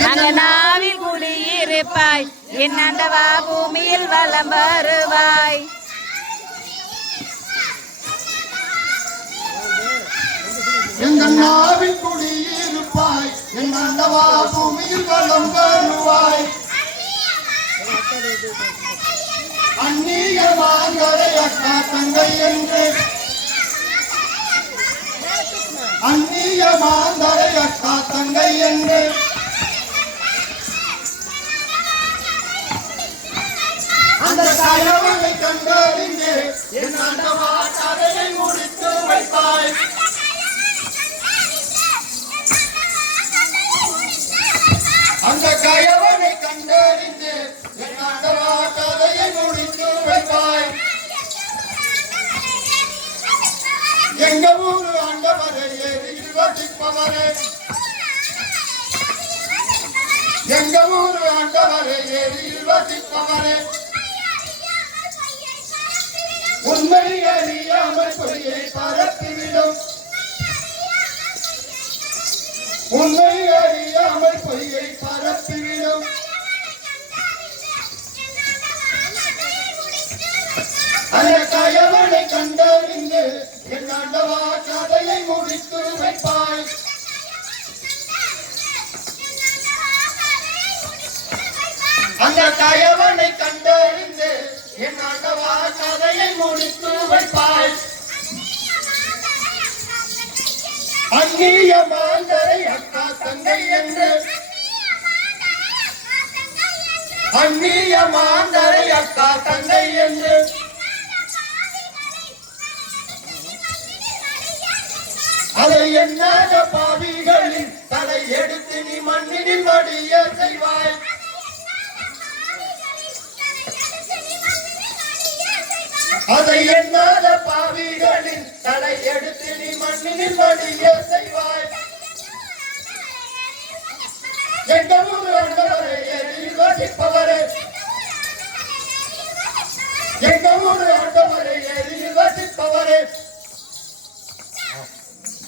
அந்த குடியிருப்பாய். என் ஆண்டவா பூமியில் வலம் வருவாய். எங்கள் குடியிருப்பாய். என் ஆண்டவா பூமியில் வளம் வருவாய். அந்நிய மாங்கரை அக்கா தங்கை என்று. அந்நிய மாந்தரை அக்கா தங்கை என்று. சயவனை கண்டறிந்தே என் அண்டவா கதையை முடித்து வைப்பாய் அந்த கயவனை கண்டறிந்து என் அண்டவா கதையை முடித்து வைப்பாய் எங்க ஊரு ஆண்டவரை வசிப்பவரே எங்க ஊரு ஆண்டவரை எரியில் அறி அறியாமல் பொய்யை பரப்பிவிடும். உண்மை அறியாமல் பொய்யை பரப்பிவிடும். அந்த கயவனை கண்டறிந்து என் ஆண்டவா கதையை முடித்து வைப்பாய். அந்த கயவனை கண்டறிந்து முடித்து வைப்பாய். அந்நிய மாந்தரை அக்கா தங்கை என்று. அந்நிய மாந்தரை அக்கா தங்கை என்று. அதை எண்ணாத பாவிகளின் அதை எண்ணாத பாவிகளின் தலை எடுத்து நீ மண்ணினில் வழிய செய்வாய். எங்க ஊர் ஆண்டவரை எதிரில் வசிப்பவரே எங்க ஊர் ஆண்டவரை எதிரில் வசிப்பவரே